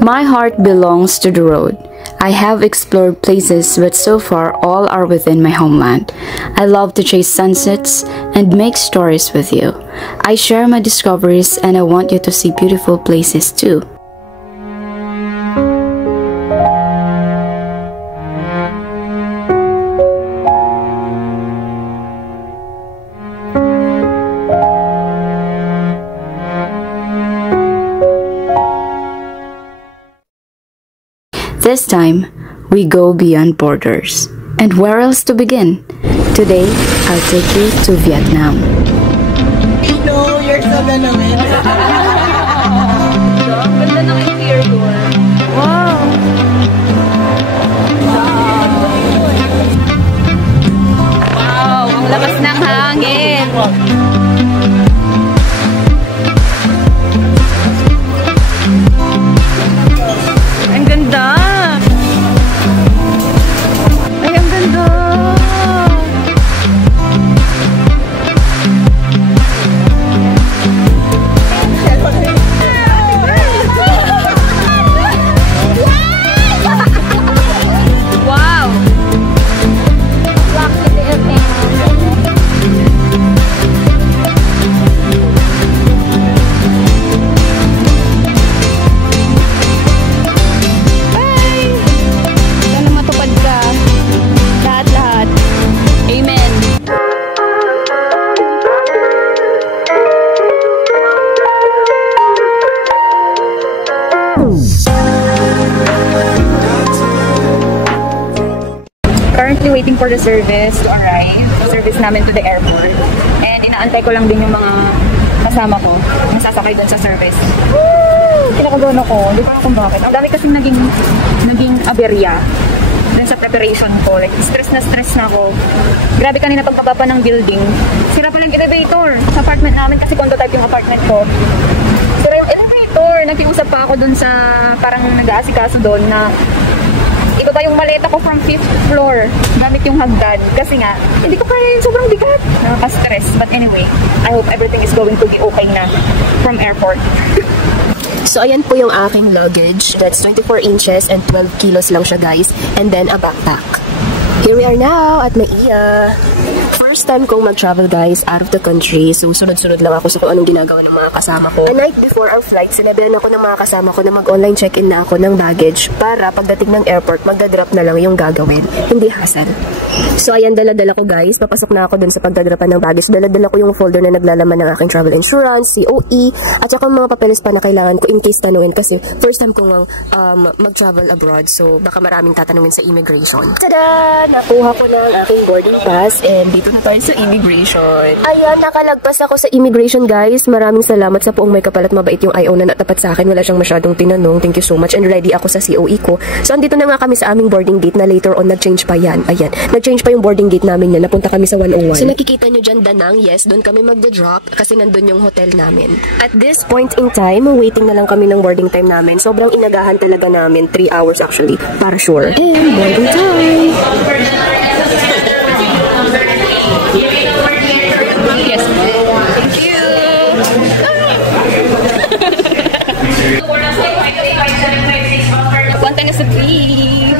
My heart belongs to the road. I have explored places, but so far all are within my homeland. I love to chase sunsets and make stories with you. I share my discoveries and I want you to see beautiful places too. This time, we go beyond borders. And where else to begin? Today, I'll take you to Vietnam. No, you're so gonna win. Ganda ng interior door. Wow! Wow! Ang lakas ng hangin! Ang ganda! Currently waiting for the service to arrive. Service namin to the airport. And inaantay ko lang din yung mga kasama ko. Yung sasakay dun sa service. Woo! Kinakagawa ko. Hindi ko alam kung bakit. Ang dami kasing naging aberya dun sa preparation ko. Like, stress na ako. Grabe kanina pagbaba pa ng building. Sira pa lang elevator sa apartment namin kasi condo type yung apartment ko. Sira yung elevator. Nakiusap pa ako dun sa parang nag-aasikaso dun na ibaba yung maleta ko from 5th floor gamit yung hagdan kasi nga hindi ko kaya yun, sobrang bigat, nakaka-stress. But anyway, I hope everything is going to be okay na from airport. So ayan po yung aking luggage. That's 24 inches and 12 kilos lang siya, guys. And then a backpack. Here we are now at Maiya. First time kong mag-travel, guys, out of the country. So, sunod-sunod lang ako sa kung anong ginagawa ng mga kasama ko. A night before our flight, sinabihan ako ng mga kasama ko na mag-online check-in na ako ng baggage para pagdating ng airport, magdadrop na lang yung gagawin. Hindi hassle. So, ayan, dala-dala ko, guys. Papasok na ako dun sa pagdadrapan ng baggage. Dala-dala ko yung folder na naglalaman ng aking travel insurance, COE, at saka mga papeles pa na kailangan ko in case tanungin kasi first time kong mag-travel abroad. So, baka maraming tatanungin sa immigration. Tada! Nakuha ko na ang aking boarding pass and dito na tayo sa immigration. Ayan, nakalagpas ako sa immigration, guys. Maraming salamat sa poong may kapal at mabait yung IO na natapat sa akin. Wala siyang masyadong tinanong. Thank you so much. And ready ako sa COE ko. So, andito na nga kami sa aming boarding gate na later on nag-change pa yan. Ayan. Nag-change pa yung boarding gate namin yan. Napunta kami sa 101. So, nakikita nyo dyan, Danang. Yes, doon kami magda-drop kasi nandun yung hotel namin. At this point in time, waiting na lang kami ng boarding time namin. Sobrang inagahan talaga namin. 3 hours actually. Para sure. And boarding time! Yes. Thank you. One time is a dream.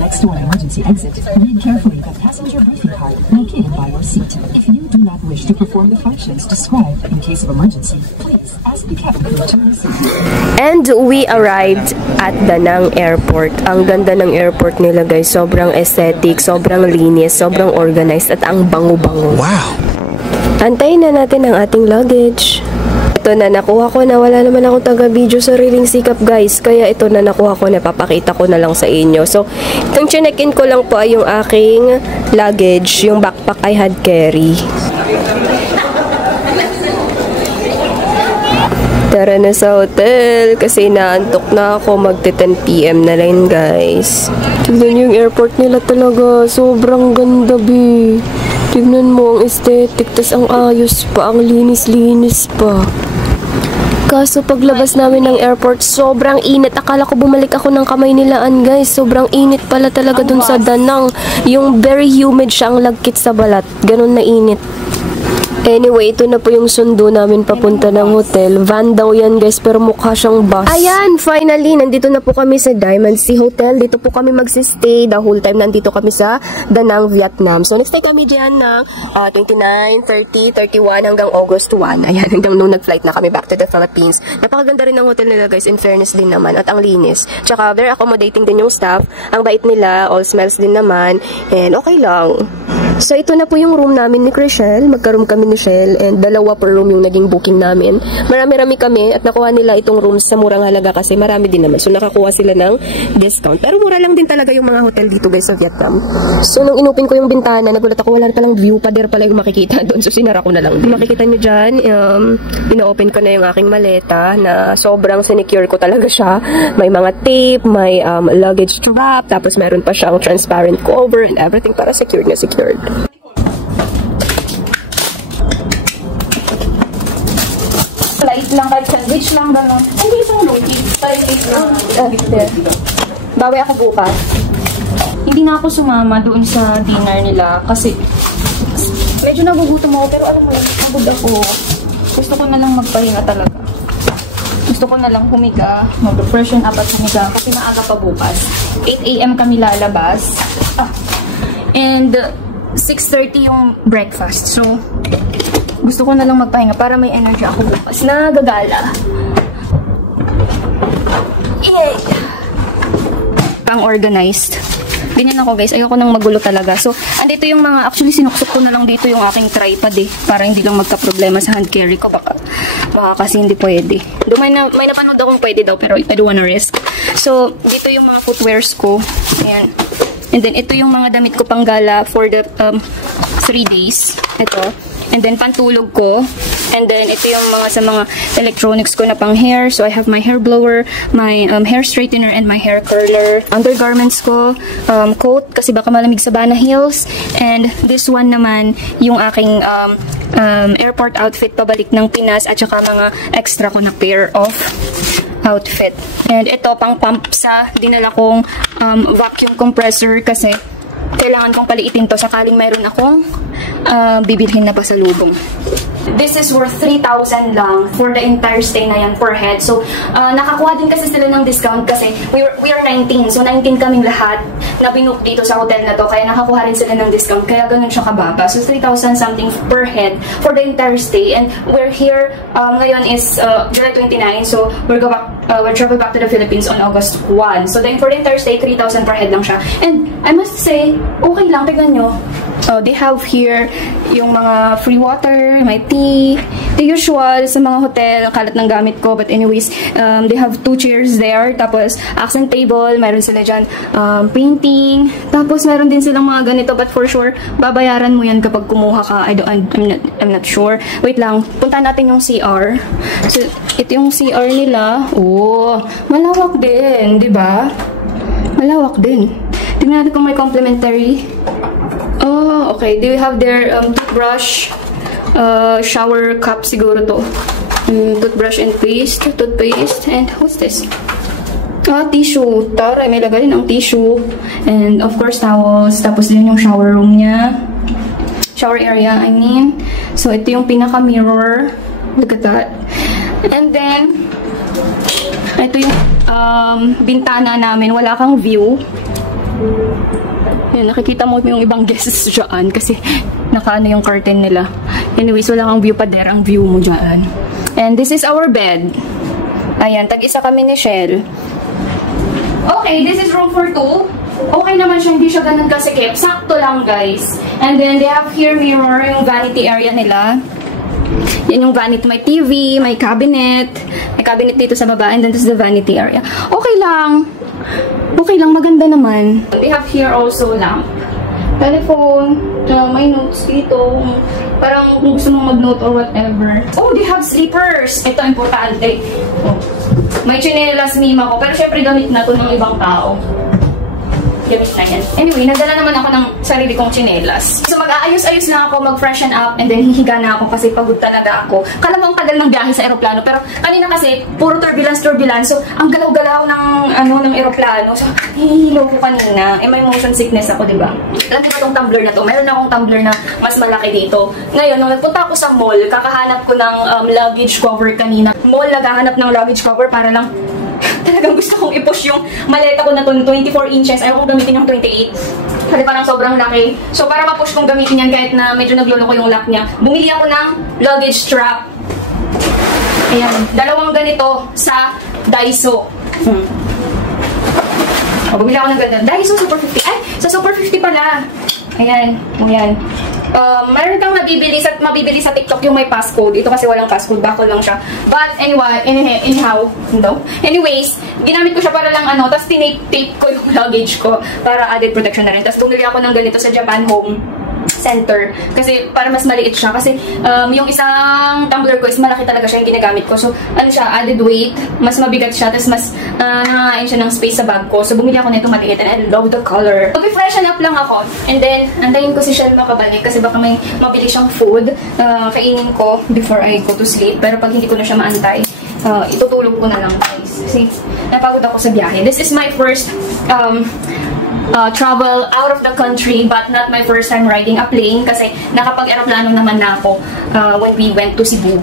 Next to an emergency exit, read carefully the passenger briefing card located by your seat. If you do not wish to perform the functions described in case of emergency, please ask the captain to return your seat. And we arrived at Danang Airport. Ang ganda ng airport nila, guys. Sobrang aesthetic, sobrang linis, sobrang organized, at ang bango-bango. Wow! Antayin na natin ang ating luggage. Ito na, nakuha ko na. Wala naman akong taga-video sa Riling Sikap, guys. Kaya ito na nakuha ko na. Papakita ko na lang sa inyo. So, itong chinek-in ko lang po ay yung aking luggage. Yung backpack I had carry. Tara na sa hotel. Kasi naantok na ako. Magte 10 PM na rin, guys. Tignan yung airport nila talaga. Sobrang ganda, be. Tignan mo ang aesthetic, tas ang ayos pa, ang linis-linis pa. Kaso paglabas namin ng airport, sobrang init. Akala ko bumalik ako ng kamay nilaan, guys. Sobrang init pala talaga dun sa Danang. Yung very humid siya, ang lagkit sa balat. Ganun na init. Anyway, ito na po yung sundo namin papunta ng hotel. Van daw yan, guys, pero mukha siyang bus. Ayan, finally, nandito na po kami sa Diamond Sea Hotel. Dito po kami magsistay. The whole time nandito kami sa Danang, Vietnam. So, next stay kami dyan ng 29, 30, 31 hanggang August 1. Ayan, hanggang nung nag-flight na kami back to the Philippines. Napakaganda rin ng hotel nila, guys. In fairness din naman. At ang linis. Tsaka, very accommodating din yung staff. Ang bait nila. All smells din naman. And okay lang. So, ito na po yung room namin ni Chriselle. Magka-room kami ni Shell and dalawa per room yung naging booking namin. Marami-rami kami at nakuha nila itong rooms sa murang halaga kasi marami din naman. So, nakakuha sila ng discount. Pero mura lang din talaga yung mga hotel dito, guys, sa Vietnam. So, nung inupin ko yung bintana, nagulat ako, wala palang view. Pader pala yung makikita doon. So, sinara ko na lang. Makikita nyo dyan, ina-open ko na yung aking maleta na sobrang sinecure ko talaga siya. May mga tape, may luggage strap, tapos meron pa siyang transparent cover and everything para secured na secured. Light lang, kahit sandwich lang, gano'n. Hindi isang roti. Sandwich lang. Bawi ako bukas. Hindi na ako sumama doon sa dinner nila kasi medyo nagugutom ako, pero alam mo lang, nagod ako. Gusto ko na lang magpahinga talaga. Gusto ko na lang humiga, mag-freshen up at humiga kasi maaga pa bukas. 8 AM kami lalabas. And 6:30 yung breakfast. So, gusto ko na lang magpahinga para may energy ako bukas na gagala. Yay! Pang-organized. Ganyan ako, guys. Ayoko nang magulo talaga. So, andito yung mga, actually sinuksok ko na lang dito yung aking tripod para hindi lang magka-problema sa hand carry ko. Baka kasi hindi pwede. May napanood akong pwede daw, pero I don't wanna risk. So, dito yung mga footwears ko. Ayan. And then, ito yung mga damit ko pang gala for the 3 days. Ito. And then, pantulog ko. And then, ito yung sa mga electronics ko na pang hair. So, I have my hair blower, my hair straightener, and my hair curler. Undergarments ko, coat, kasi baka malamig sa Bana Hills. And this one naman, yung aking airport outfit pabalik ng Pinas at saka mga extra ko na pair of outfit. And ito, pang pump sa dinala kong vacuum compressor kasi kailangan kong paliitin to sakaling mayroon akong bibilhin na pasalubong. This is worth 3,000 lang for the entire stay na yan per head. So, nakakuha din kasi sila ng discount kasi we are 19. So, 19 kaming lahat na binook dito sa hotel na to. Kaya nakakuha rin sila ng discount. Kaya ganun siya kababa. So, 3,000 something per head for the entire stay. And we're here, ngayon is July 29. So, we'll travel back to the Philippines on August 1. So, then for the entire stay, 3,000 per head lang siya. And I must say, okay lang. Tignan nyo. They have here yung mga free water, may tea, the usual sa mga hotel, ang kalat ng gamit ko. But anyways, they have 2 chairs there. Tapos, accent table, meron sila dyan painting. Tapos, meron din silang mga ganito. But for sure, babayaran mo yan kapag kumuha ka. I'm not sure. Wait lang, punta natin yung CR. So, ito yung CR nila. Oh, malawak din, di ba? Malawak din. Tingnan natin kung may complimentary. Oh, okay. Do you have their toothbrush, shower cup siguro to. Toothbrush and toothpaste, and what's this? Tissue. Taray, may lagay din ang tissue. And of course, towels. Tapos din yung shower room niya. Shower area, I mean. So, ito yung pinaka-mirror. Look at that. And then, ito yung bintana namin. Wala kang view. Yan, nakikita mo yung ibang guests dyan kasi nakaano yung curtain nila. Anyways, wala kang view pa there. Ang view mo dyan. And this is our bed. Ayan, tag-isa kami ni Shell. Okay, this is room for 2. Okay naman siya, hindi siya ganun kasikip. Sakto lang, guys. And then, they have here mirror, yung vanity area nila. Yan yung vanity. May TV, may cabinet. May cabinet dito sa baba. And then, this is the vanity area. Okay lang. Okay lang, maganda naman. They have here also lamp. Telephone. May notes dito. Parang kung gusto mong mag-note or whatever. Oh, they have sleepers. Ito, importante. Oh. May chinelas mima ko. Pero syempre, gamit na to ng ibang tao. gamit na yan. Anyway, nagdala naman ako ng sarili kong tsinelas. So mag-aayos-ayos na ako, mag-freshen up, and then hihiga na ako kasi pagod talaga ako. Kala mo ang tagal ng biyahe sa eroplano, pero kanina kasi puro turbulence. So ang galaw-galaw ng eroplano. So hihilo ko kanina. May motion sickness ako, di ba? Alam niyo ba tong tumbler na to? Meron akong tumbler na mas malaki dito. Ngayon, nung nagpunta ako sa mall, kakahanap ko ng luggage cover kanina. Mall, naghahanap ng luggage cover para lang talagang gusto kong i-push yung maleta ko na to, 24 inches. Ayaw kong gamitin yung 28. Kasi parang sobrang laki. So, para ma-push kong gamitin yan kahit na medyo nagluloko yung lock niya, bumili ako ng luggage strap. Ayan. Dalawang ganito sa Daiso. Bumili ako ng ganito. Daiso Super 50. Ay! Sa Super 50 pala. Ayan. Ayan. Meron kang mabibili sa TikTok yung may passcode. Ito kasi walang passcode, bakal lang siya. But anyway, anyhow, no. Anyways, ginamit ko siya para lang tapos tinape ko yung luggage ko para added protection na rin. Tapos bumili ako ng ganito sa Japan Home Center kasi para mas maliit siya kasi yung isang tumbler ko is malaki talaga siya yung ginagamit ko. So siya, added weight, mas mabigat siya, tapos mas nangangain siya ng space sa bag ko. So bumili ako nito matiit and I love the color. Mag-freshen up lang ako and then antayin ko si Shell makabalik kasi baka may mabili siyang food kainin ko before I go to sleep. Pero pag hindi ko na siya maantay, itutulog ko na lang guys kasi napagod ako sa biyahe. This is my first travel out of the country but not my first time riding a plane kasi nakapag-aeroplano naman na ako when we went to Cebu.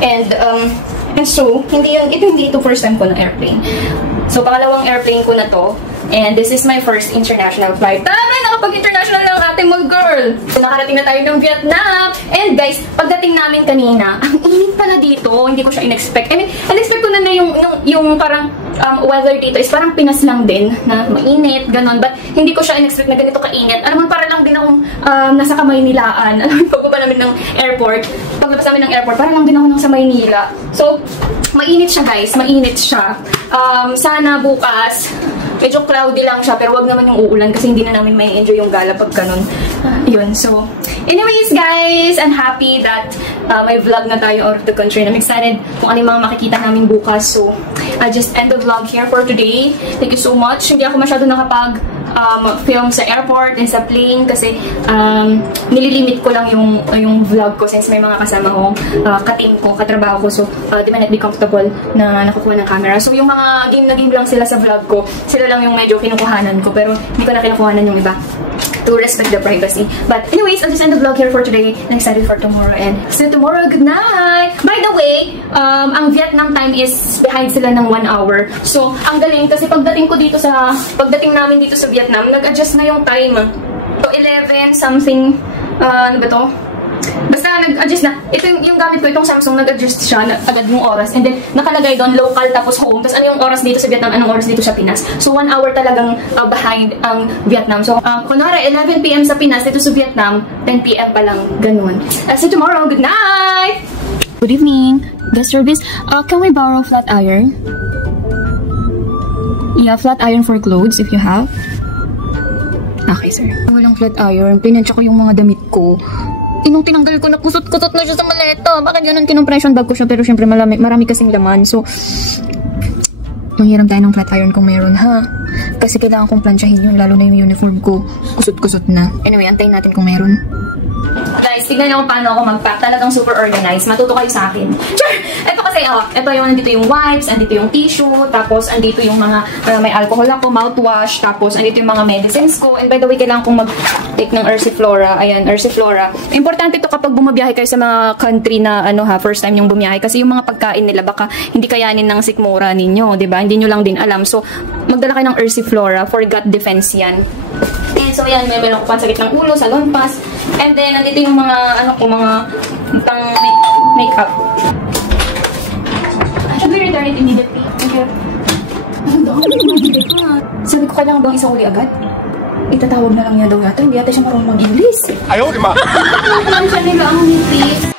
And so, hindi ito first time ko na airplane. So, pangalawang airplane ko na to. And this is my first international flight. Tama! Nakapag-international lang ating mga girl! So, nakarating na tayo ng Vietnam. And guys, pagdating namin kanina, ang init pala dito. Hindi ko siya in-expect. I mean, in-expect ko na yung parang weather dito is parang Pinas lang din. Na mainit, ganon. But hindi ko siya in-expect na ganito kainit. Alam mo, para lang din akong nasa Kamaynilaan. Alam mo, pagbaba namin ng airport. Paglabas namin ng airport, para lang din ako nasa Maynila. So, mainit siya guys. Mainit siya. Sana bukas, medyo cloudy lang siya, pero wag naman yung uulan kasi hindi na namin may enjoy yung gala pag ganun. Yun, so, anyways guys, I'm happy that may vlog na tayo out of the country. I'm excited kung ano yung mga makikita namin bukas. So, I just end the vlog here for today. Thank you so much. Hindi ako masyado nakapag film sa airport and sa plane kasi nililimit ko lang yung vlog ko since may mga kasama ko, ka-team ko, katrabaho ko. So, di ba not be comfortable na nakukuha ng camera. So, yung mga game na game lang sila sa vlog ko, sila lang yung medyo kinukuhanan ko. Pero, hindi ko na kinukuhanan yung iba to respect the privacy. But anyways, I'll just end the vlog here for today. I'm excited for tomorrow and see you tomorrow. Good night! By the way, ang Vietnam time is behind sila ng 1 hour. So, ang galing kasi pagdating namin dito sa Vietnam, nag-adjust na yung time. So, 11 something, ano ba to? Basta nag-adjust na. Ito yung gamit ko, itong Samsung, nag-adjust siya agad yung oras. And then, nakalagay doon, local tapos home. Tapos ano yung oras dito sa Vietnam, anong oras dito sa Pinas. So, 1 hour talagang behind ang Vietnam. So, kunwari, 11 PM sa Pinas, dito sa Vietnam, 10 PM pa lang, ganun. See you tomorrow. Good night! Good evening. Guest service. Can we borrow flat iron? Yeah, flat iron for clothes if you have. Okay, sir. Walang flat iron. Pinansya ko yung mga damit ko. Nung tinanggal ko na kusot-kusot na siya sa maleta. Bakit ganun kinompression bag ko siya? Pero syempre marami kasing laman. So, manghiram tayo ng flat iron kung meron, ha? Kasi kailangan kong plansyahin yun. Lalo na yung uniform ko. Kusot-kusot na. Anyway, antayin natin kung meron. Guys, tignan niyo kung paano ako mag-pack. Talagang super organized. Matuto kayo sa akin. Sure! Ito kasi, ito yung andito yung wipes, andito yung tissue, tapos andito yung mga may alcohol ako, mouthwash, tapos andito yung mga medicines ko. And by the way, kailangan kong mag-take ng Ursiflora. Ayan, Ursiflora. Importante to kapag bumabiyahe kayo sa mga country na first time yung bumiyahe. Kasi yung mga pagkain nila, baka hindi kayanin ng sikmura ninyo, diba? Hindi nyo lang din alam. So, magdala kayo ng Ursiflora for gut defense yan. And so, yan, may meron ko pansakit ng ulo, sa lompas. And then, nandito yung mga, mga pang makeup. Should we return it immediately? Okay. Sabi ko, kailangan bang isang uli agad? Itatawag na lang niya daw yata. Hindi yata siya marunong mag-English. Ayaw, di ba? Ano siya nila ang nipis?